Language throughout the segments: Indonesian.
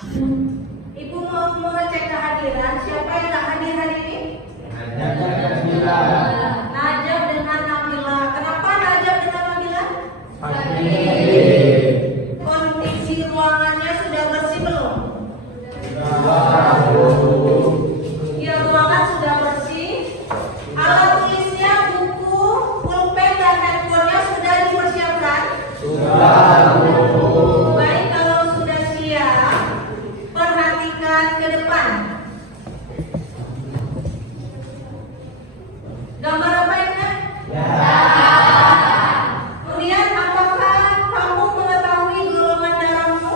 Ibu mau mengecek kehadiran. Siapa yang nggak hadir hari ini? Najab dengan Nabila. Kenapa Najab dengan Nabila? Kondisi ruangannya sudah bersih belum? Ya, ruangan sudah bersih. Alat tulisnya, buku, pulpen dan handphonenya sudah dipersiapkan? Baik, kalau sudah siap, perhatikan ke depan. Gambar apa ini? Kemudian, apakah kamu mengetahui golongan darahmu?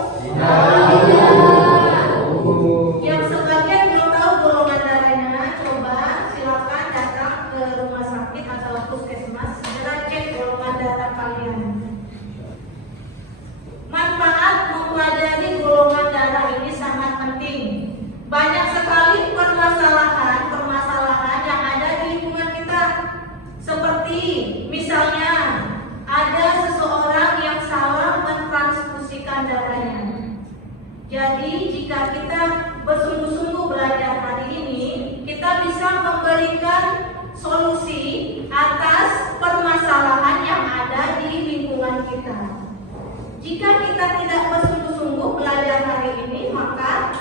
Yang sebagian belum tahu golongan darahnya, coba silakan datang ke rumah sakit atau puskesmas, segera cek golongan darah kalian. Manfaat mempelajari golongan darah ini sangat penting. Banyak sekali permasalahan yang ada di lingkungan kita. Seperti misalnya ada seseorang yang salah mentransfusikan darahnya. Jadi jika kita bersungguh-sungguh belajar hari ini, kita bisa memberikan solusi atas permasalahan yang ada di lingkungan kita. Jika kita tidak bersungguh-sungguh belajar hari ini, maka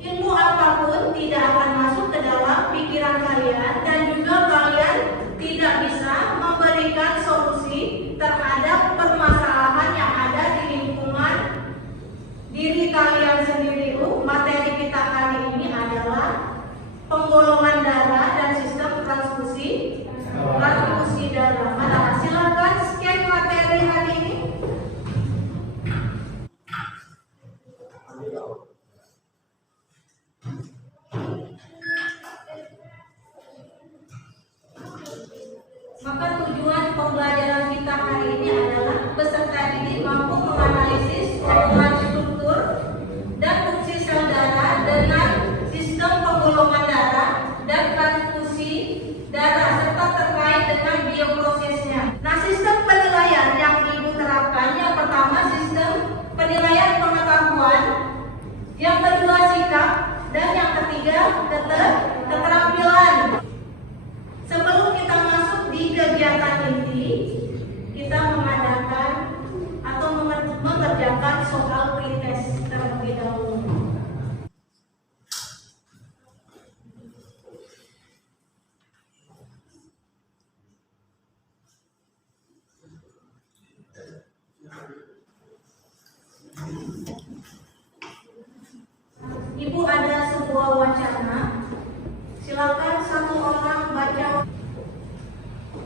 ilmu apapun tidak akan masuk ke dalam pikiran kalian, dan juga kalian tidak bisa memberikan solusi terhadap permasalahan yang ada di lingkungan diri kalian sendiri. Materi kita kali ini adalah penggolongan darah dan sistem transfusi darah. Mana? Silakan scan materi hari ini. Maka tujuan pembelajaran kita hari ini adalah peserta didik mampu menganalisis hubungan struktur dan fungsi sel darah dengan sistem penggolongan darah dan transfusi darah serta terkait dengan bioprosesnya. Nah, sistem penilaian yang Ibu terapkan, yang pertama sistem penilaian pengetahuan, yang kedua sikap, dan yang ketiga keterampilan. Sebelum kita masuk di kegiatan inti, kita mengadakan atau mengerjakan soal pretest terlebih dahulu. Ibu ada sebuah wacana. Silakan satu orang baca.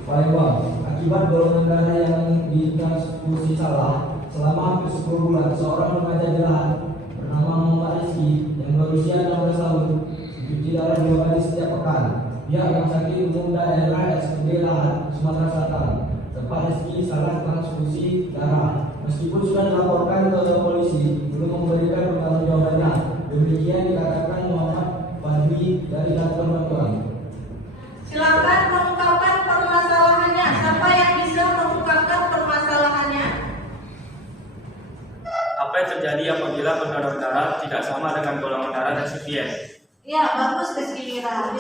Baik, akibat golongan darah yang ditransfusi salah, selama hampir 10 bulan, seorang remaja di Lahat bernama Muhammad Rizky yang berusia 16 tahun mencuci darah 2 kali setiap pekan. Dia orang sakit umum daerah SPB Lahat, Sumatera Selatan. Tempat Rizky salah transfusi darah. Meskipun sudah dilaporkan ke polisi, belum memberikan pertanggungjawabannya. Demikian dikatakan Muhammad Fadli dari Kantor Bantuan. Silakan mengungkapkan permasalahannya. Siapa yang bisa mengungkapkan permasalahannya? Apa yang terjadi apabila pendonor darah tidak sama dengan golongan darah resipien? Ya, bagus Rizky Mira.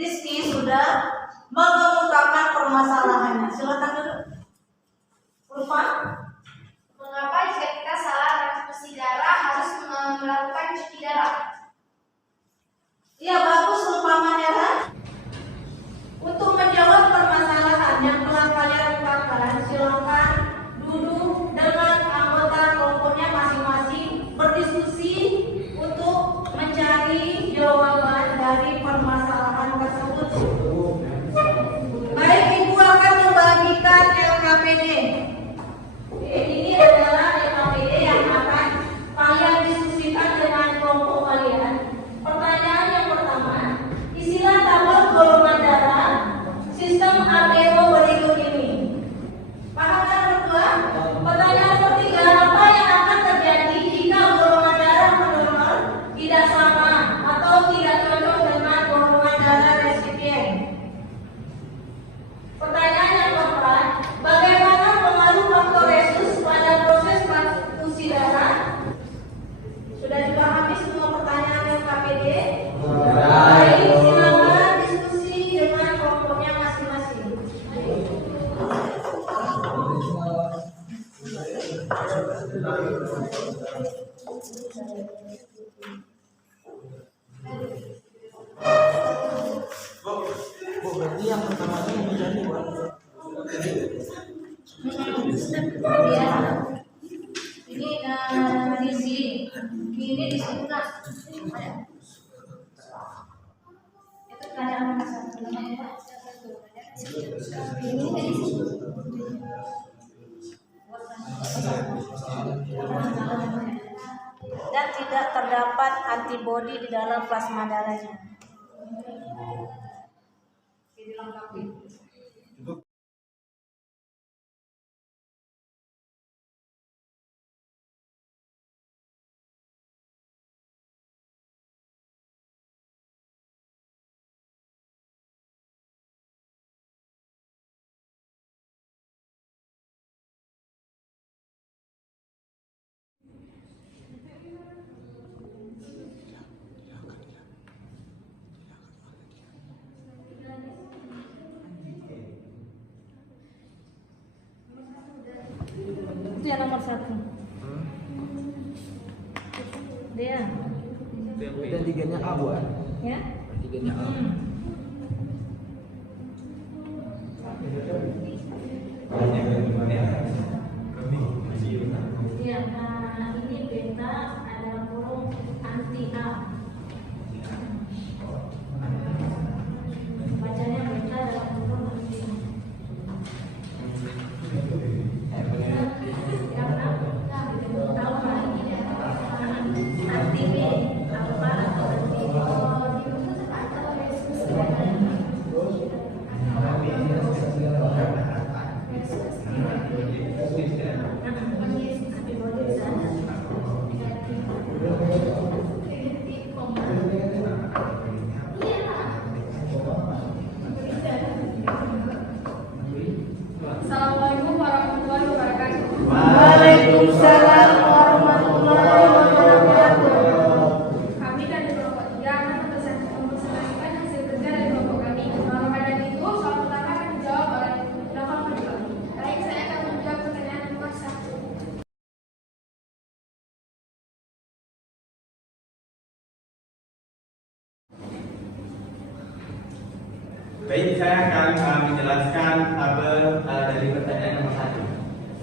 Rizky sudah mengungkapkan permasalahannya. Silakan dulu. Lupa? Mengapa jika kita salah transfusi darah harus melakukan cuci darah? Ya, bagus umpamanya, Ra. Untuk menjawab permasalahan yang telah kalian ungkapkan, silakan duduk dengan anggota kelompoknya masing-masing, berdiskusi untuk mencari jawaban dari permasalahan tersebut. Baik, Ibu akan membagikan LKPD. Bu, berarti yang pertama ini menjadi Bu. Biasa. Ini diisi. Ini diisi nak. Itu keadaan nomor 1. Dan tidak terdapat antibodi di dalam plasma darahnya. Dilengkapi. Itu yang nomor 1. Dia. Dan tiganya A Bu. Ya. Tiganya A. Iya, nah ini beta adalah kurung anti A. Bacanya beta adalah kurung anti A. Tahu nggak ini anti B apa atau anti B? Assalamualaikum warahmatullahi wabarakatuh. Waalaikumsalam warahmatullahi wabarakatuh. Kami dari kelompok 3 akan mempresentasikan hasil kerja dari kelompok kami. Kalau pada itu, soal pertama akan dijawab oleh Dr. Fadil. Baik, saya akan menjawab pertanyaan nomor 1. Baik, saya akan menjelaskan tabel dari pertanyaan nomor 1.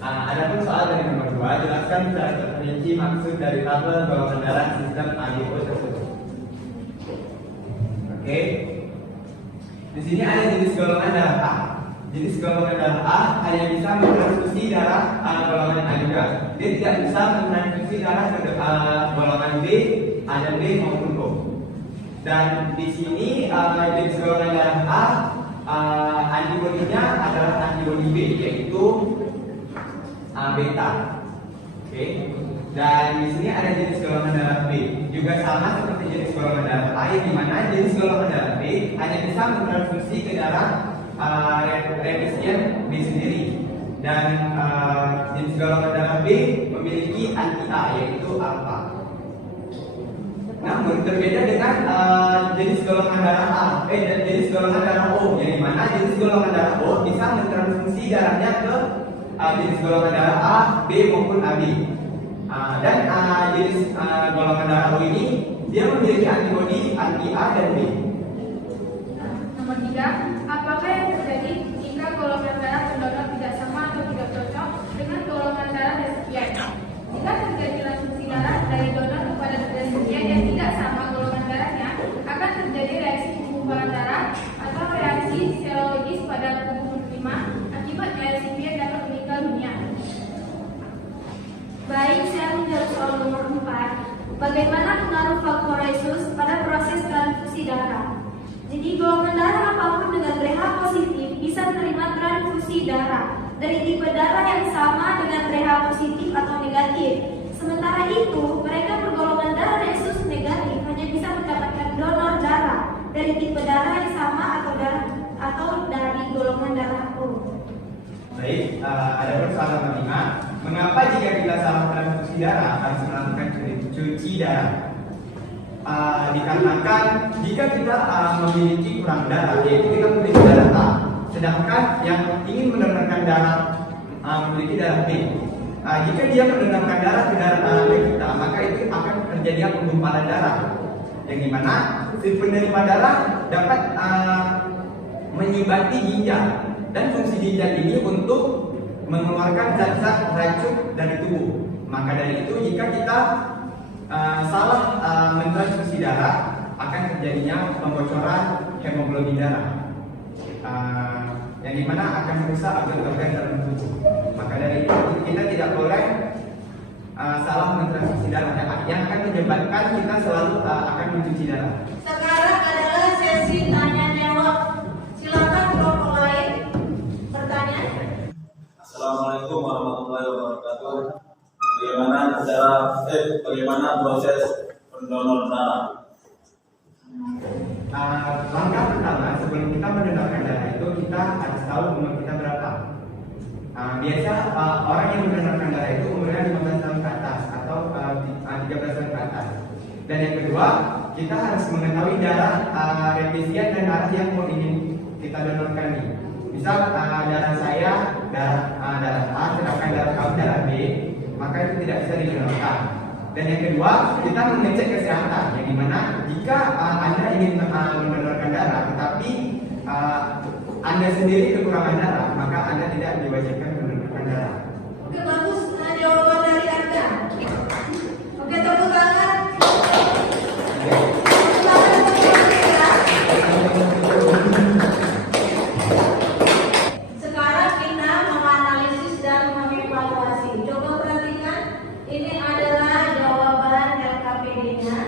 Adapun soal dari nomor 2, jelaskan secara terperinci maksud dari tabel golongan darah sistem ABO tersebut. Oke. Di sini ada jenis golongan darah A. Jenis golongan darah A hanya bisa mentransfusi darah golongan A juga. Dia tidak bisa mentransfusi darah ke golongan B, A dan B maupun O. Dan di sini jenis golongan darah A antibodinya adalah antibodi B, yaitu beta. Oke. Dan di sini ada jenis golongan darah B, juga sama seperti jenis golongan darah lain, di mana jenis golongan darah B hanya bisa mentransfusi ke darah resisien B sendiri. Dan jenis golongan darah B memiliki anti A, yaitu alfa. Namun berbeda dengan jenis golongan darah A, dan jenis golongan darah O, yang dimana jenis golongan darah O bisa mentransfusi darahnya ke jenis golongan darah A, B maupun AB. Dan jenis golongan darah O ini dia memiliki antibodi anti A dan B. Nomor 3, apakah yang terjadi jika golongan darah pendonor tidak sama atau tidak cocok dengan golongan darah resipien? Jika terjadi transfusi darah dari donor kepada resipien yang tidak sama golongan darahnya, akan terjadi reaksi penggumpalan darah atau reaksi serologis pada tubuh penerima. Akibatnya resipien dapat meninggal dunia. Baik, saya menjawab soal nomor 4. Bagaimana pengaruh faktoresus pada proses transfusi darah? Jadi golongan darah apapun dengan RH positif bisa menerima transfusi darah dari tipe darah yang sama dengan RH positif atau negatif. Sementara itu, mereka bergolongan darah resus negatif hanya bisa mendapatkan donor darah dari tipe darah yang sama atau dari golongan darah O. Baik, ada persoalan nomor 5. Mengapa jika kita salah transfusi darah harus melakukan cuci darah? Dikarenakan jika kita memiliki kurang darah, yaitu kita memiliki darah A, sedangkan yang ingin mendonorkan darah memiliki darah B. Jika dia mendonorkan darah ke darah B kita, maka itu akan terjadinya penggumpalan darah, yang dimana si penerima darah dapat menyibati ginjal, dan fungsi ginjal ini untuk mengeluarkan zat-zat racun dari tubuh. Maka dari itu jika kita salah mentransfusi darah, akan terjadinya pembocoran hemoglobin darah, yang dimana akan merusak organ dalam tubuh. Maka dari itu kita tidak boleh salah mentransfusi darah, yang akan menyebabkan kita selalu akan mencuci darah. Sekarang adalah sesi tanya jawab. Silakan kelompok lain bertanya. Assalamualaikum warahmatullahi wabarakatuh. Bagaimana proses pendonor darah? Langkah pertama sebelum kita mendonorkan darah itu kita harus tahu umur kita berapa. Biasa orang yang mendonorkan darah itu umurnya 15 tahun ke atas atau 13 tahun ke atas. Dan yang kedua, kita harus mengetahui darah refisian dan darah yang mau ingin kita donorkan nih. Misal darah saya darah A, sedangkan darah kamu darah B, maka itu tidak bisa didonorkan. Dan yang kedua, kita mengecek kesehatan, yang dimana jika Anda ingin mendonorkan darah, tetapi Anda sendiri kekurangan darah, maka Anda tidak diwajibkan mendonorkan darah. Oke, bagus jawaban dari Anda. Oke, tepuk tangan. Sekarang kita menganalisis dan mengevaluasi. Coba perhatikan, ini adalah jawaban LKPD-nya.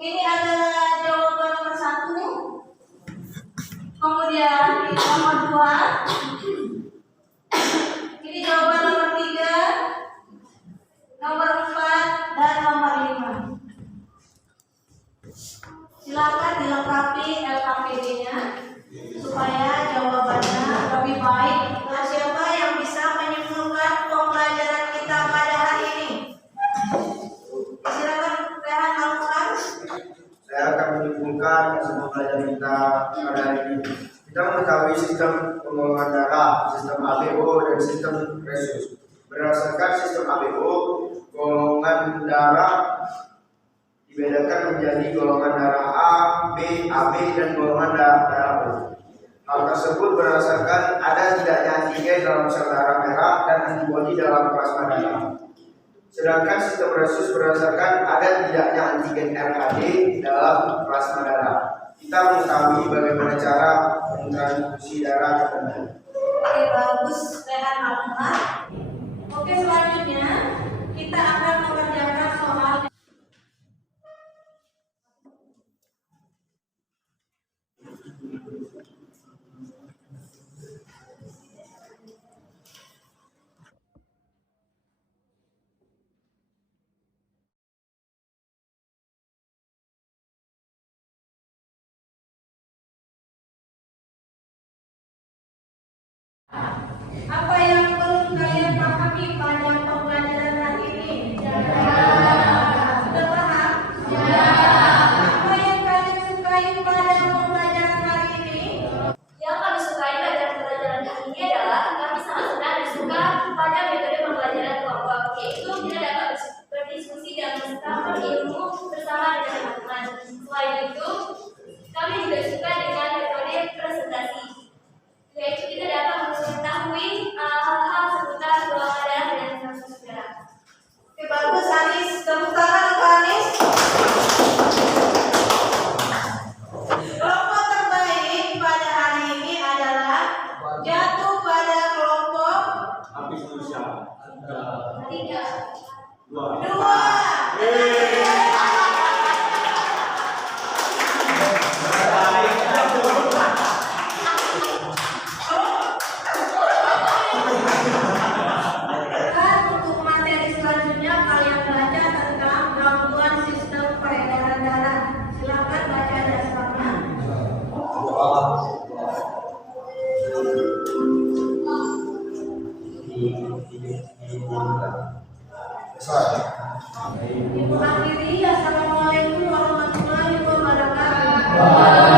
Ini adalah jawaban nomor 1. Kemudian nomor 2. Ini jawaban nomor 3, nomor 4, dan nomor 5. Silakan dilengkapi LKPD-nya supaya jawabannya lebih baik. Nah, siapa yang bisa menyimpulkan pembelajaran kita pada hari ini? Silakan Rehan Al-Quran. Saya akan menyimpulkan semua pelajaran kita pada hari ini. Kita mengetahui sistem pengolahan darah, sistem ABO, dan sistem resus. Berdasarkan sistem ABO, golongan darah dibedakan menjadi golongan darah A, B, AB, dan golongan darah O. Hal tersebut berdasarkan ada tidaknya antigen dalam sel darah merah dan antibodi dalam plasma darah. Sedangkan sistem resus berdasarkan ada tidaknya antigen RHD dalam plasma darah. Kita mengetahui bagaimana cara mentransfusi darah terkendali. Oke, bagus Rehan Al-Quran. Oke, selanjutnya kita akan mengerjakan soal. Apa yang perlu kalian pahami pada pembelajaran hari ini? Sudah paham? Apa yang kalian sukai pada pembelajaran hari ini? Yang kami sukai pada pembelajaran kali ini adalah kami sangat senang dan suka pada metode pembelajaran kelompok, yaitu kita dapat berdiskusi dan menambah ilmu bersama dengan teman-teman. Selain itu, kami juga suka dengan metode presentasi, yaitu kita dapat mengetahui hal-hal seputar golongan darah dan transfusi darah. Oke, bagus Anis. Tepuk tangan untuk Anis. Kelompok terbaik pada hari ini adalah jatuh pada kelompok Habis Nusa. 2. Untuk materi selanjutnya kalian baca tentang gangguan sistem peredaran darah. Silakan baca dasarnya. Ibu akhiri, assalamualaikum warahmatullahi wabarakatuh.